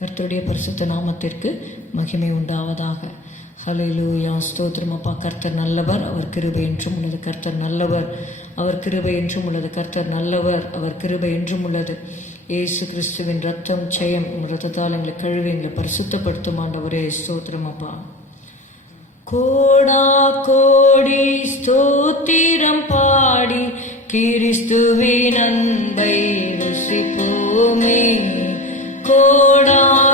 கர்த்தருடைய பரிசுத்த நாமத்திற்கு மகிமை உண்டாவதாக. ஹலையிலூயா ஸ்தோத்திரம் அப்பா. கர்த்தர் நல்லவர் அவர் கிருபை என்றும் உள்ளது. கர்த்தர் நல்லவர் அவர் கிருபை என்றும் உள்ளது. கர்த்தர் நல்லவர் அவர் கிருபை என்றும் உள்ளது. இயேசு கிறிஸ்துவின் ரத்தம் ஜெயம் ரத்தத்தால் எங்களை கழுவி எங்களை பரிசுத்தப்படுத்தும் ஆண்டவரே. ஸ்தோத்திரம் அப்பா. கோடா கோடி ஸ்தோத்திரம் பாடி கிறிஸ்துவின் அன்பை ருசிப்போமே. கோடி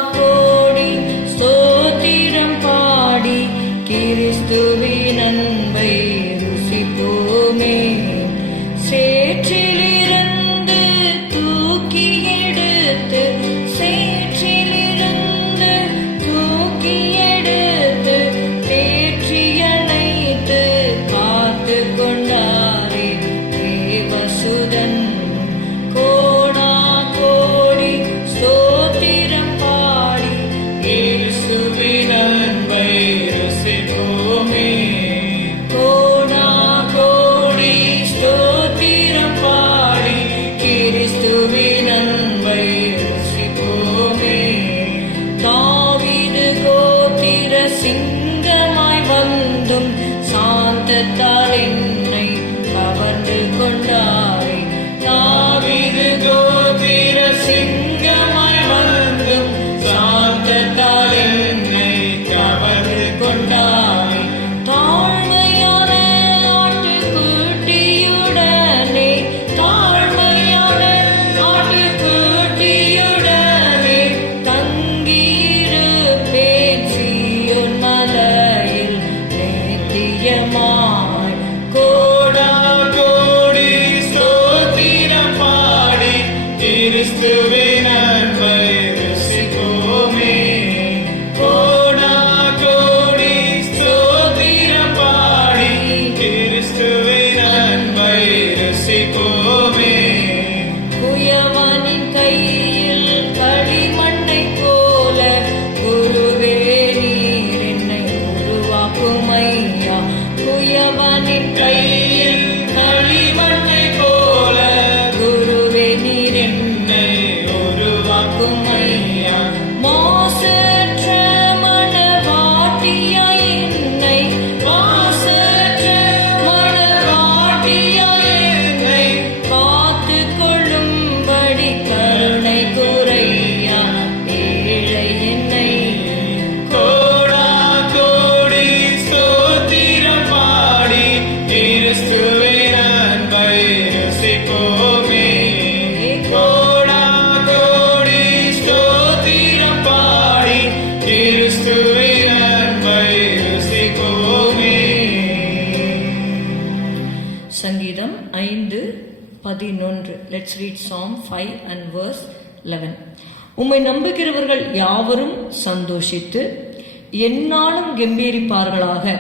வந்தும் சாந்தத்தால் என்னை cualquier modo. கை ஐந்து பதினொன்று. Let's read psalm five and verse eleven உம்மை நம்புகிறவர்கள் யாவரும் சந்தோஷித்து என்னாலும் கம்பீரிப்பார்களாக.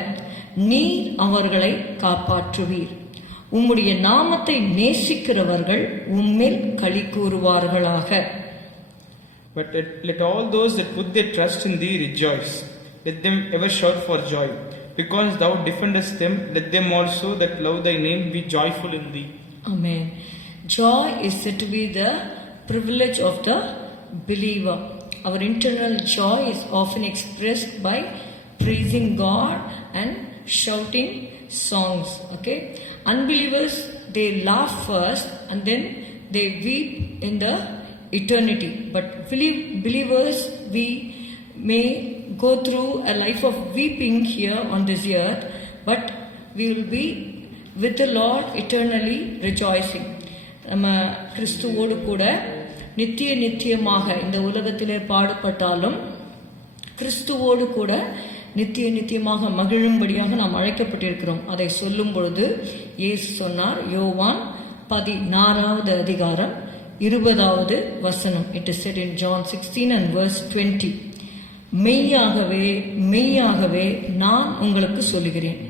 நீர் அவர்களை காப்பாற்றுவீர். உம்முடைய நாமத்தை நேசிக்கிறவர்கள் உம்மில் களி கூறுவார்களாக. But let, let all those that put their trust in thee rejoice. Let them ever shout for joy. Because thou defendest them, let them also that love thy name be joyful in thee. Amen. Joy is said to be the privilege of the believer. Our internal joy is often expressed by praising God and shouting songs. Okay, unbelievers they laugh first and then they weep in the eternity. But believers we may go through a life of weeping here on this earth, but we will be with the Lord eternally rejoicing. நம்ம கிறிஸ்துவோடு கூட நித்திய நித்தியமாக இந்த உலகத்திலே பாடுபட்டாலும் கிறிஸ்துவோடு கூட நித்திய நித்தியமாக மகிழும்படியாக நாம் அழைக்கப்பட்டிருக்கிறோம். அதை சொல்லும் பொழுது இயேசு சொன்னார் யோவான் பதினாறாவது அதிகாரம் இருபதாவது வசனம். It is said in John sixteen and verse twenty மெய்யாகவே மெய்யாகவே நான் உங்களுக்கு சொல்லுகிறேன்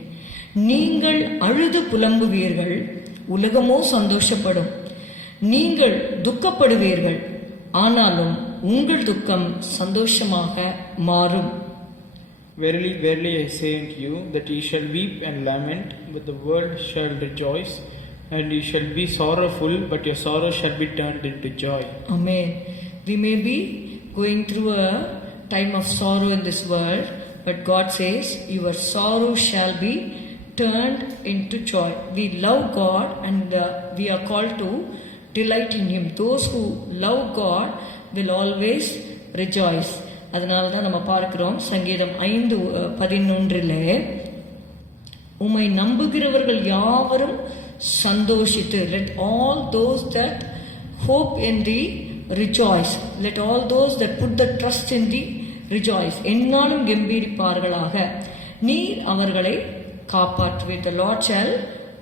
நீங்கள் அழுது புலம்புவீர்கள் உலகமோ சந்தோஷப்படும் நீங்கள் துக்கப்படுவீர்கள் ஆனாலும் உங்கள் துக்கம் சந்தோஷமாக மாறும் Verily, verily, I say unto you, that ye shall weep and lament, but the world shall rejoice, and ye shall be sorrowful, but your sorrow shall be turned into joy. Amen. We may be going through a time of sorrow in this world, but God says, Your sorrow shall be turned into joy. We love God and uh, we are called to delight in Him. Those who love God will always rejoice. அதனால தான் நம்ம பார்க்கிறோம் சங்கீதம் ஐந்து அஹ், பதினொன்றிலே உம்மை நம்புகிறவர்கள் யாவரும் சந்தோஷித்து let all those that hope in thee rejoice let all those that put the trust in thee rejoice என்னாலும் கம்பீரிப்பார்களாக. நீர் அவர்களை காப்பாற்றுவீர் the Lord shall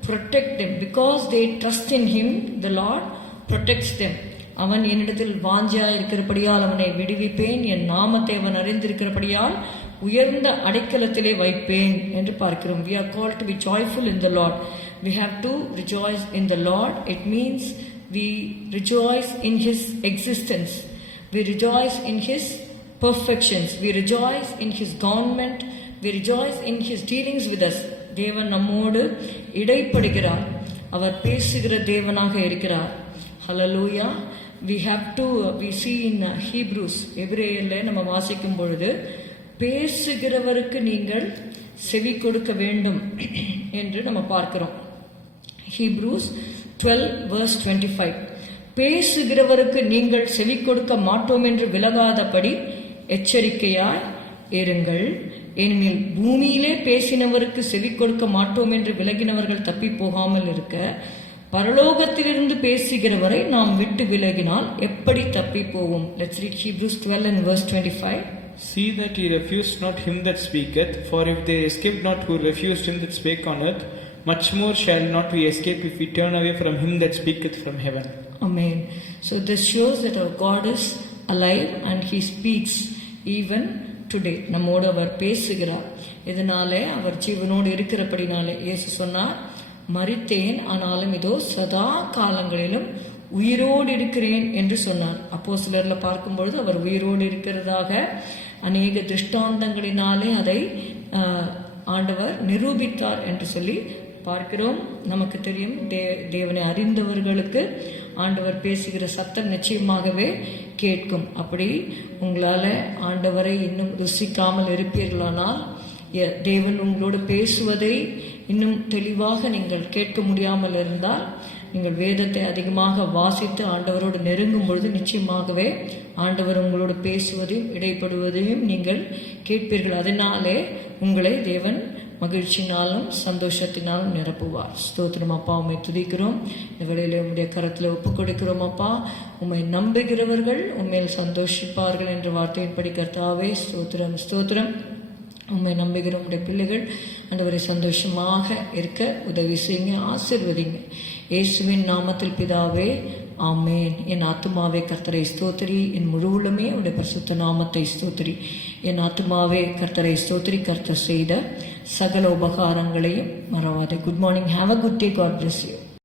protect them because they trust in him the Lord protects them அவன் என்னிடத்தில் வாஞ்சியா இருக்கிறபடியால் அவனை விடுவிப்பேன். என் நாமத்தை அவன் அறிந்திருக்கிறபடியால் உயர்ந்த அடைக்கலத்திலே வைப்பேன் என்று பார்க்கிறோம். We are call to be joyful in the lord. We have to rejoice in the lord. It means We rejoice in His existence. We rejoice in His perfections. We rejoice in His government. We rejoice in His dealings with us. தேவன் நம்மோடு இடைப்படுகிறார் அவர் பேசுகிற தேவனாக இருக்கிறார் hallelujah we have to we see in Hebrews எப்ரேயரில் நம்ம வாசிக்கும் பொழுது பேசுகிறவருக்கு நீங்கள் செவி கொடுக்க வேண்டும் என்று நம்ம பார்க்கிறோம் Hebrews twelve verse twenty five பேசுகிறவருக்கு நீங்கள் செவி கொடுக்க மாட்டோம் என்று விலகாதபடி எச்சரிக்கையாய் இருங்கள். ஏனெனில் பூமியிலே பேசினவருக்கு செவி கொடுக்க மாட்டோம் என்று விலகினவர்கள் தப்பி போகாமல் இருக்க பரலோகத்திலிருந்து பேசுகிறவரை நாம் விட்டு விலகினால் எப்படி தப்பி போவோம் let's read Hebrews twelve and verse twenty five See that ye refuse not him that speaketh, for if they escape not who refused him that spake on earth, much more shall not we escape if we turn away from him that speaketh from heaven. Amen. So this shows that our God is alive and He speaks even today. நம்மோடு அவர் பேசுகிறார் இதனாலே அவர் ஜீவனோடு இருக்கிறபடினாலே இயேசு சொன்னார் மறித்தேன் ஆனாலும் இதோ சதா காலங்களிலும் உயிரோடு இருக்கிறேன் என்று சொன்னார் அப்போ சிலரில் பார்க்கும்பொழுது அவர் உயிரோடு இருக்கிறதாக அநேக திருஷ்டாந்தங்களினாலே அதை ஆண்டவர் நிரூபித்தார் என்று சொல்லி பார்க்கிறோம். நமக்கு தெரியும் தே தேவனை அறிந்தவர்களுக்கு ஆண்டவர் பேசுகிற சத்தம் நிச்சயமாகவே கேட்கும். அப்படி உங்களால் ஆண்டவரை இன்னும் ருசிக்காமல் இருப்பீர்களானால் எ- தேவன் உங்களோடு பேசுவதை இன்னும் தெளிவாக நீங்கள் கேட்க முடியாமல் இருந்தால் நீங்கள் வேதத்தை அதிகமாக வாசித்து ஆண்டவரோடு நெருங்கும் பொழுது நிச்சயமாகவே ஆண்டவர் உங்களோடு பேசுவதையும் இடைப்படுவதையும் நீங்கள் கேட்பீர்கள். அதனாலே உங்களை தேவன் மகிழ்ச்சினாலும் சந்தோஷத்தினாலும் நிரப்புவார். ஸ்தோத்திரம் அப்பா உம்மை துதிக்கிறோம். இந்த வேளையில உம்முடைய கரத்தில் ஒப்பு கொடுக்கிறோம் அப்பா. உம்மை நம்புகிறவர்கள் உண்மையில் சந்தோஷிப்பார்கள் என்ற வார்த்தையின்படி கர்த்தாவே ஸ்தோத்திரம் ஸ்தோத்திரம். உம்மை நம்புகிற உடைய பிள்ளைகள் அந்தவரை சந்தோஷமாக இருக்க உதவி செய்யுங்க ஆசிர்வதிங்க. இயேசுவின் நாமத்தில் பிதாவே ஆமேன். என் ஆத்துமாவே கர்த்தரை ஸ்தோத்திரி. என் முழுவலுமே உடைய பரிசுத்த நாமத்தை ஸ்தோத்திரி. என் ஆத்துமாவே கர்த்தரை ஸ்தோத்திரி. கர்த்தர் செய்த சகல உபகாரங்களையும் மறவாதே. Good morning have a good day God bless you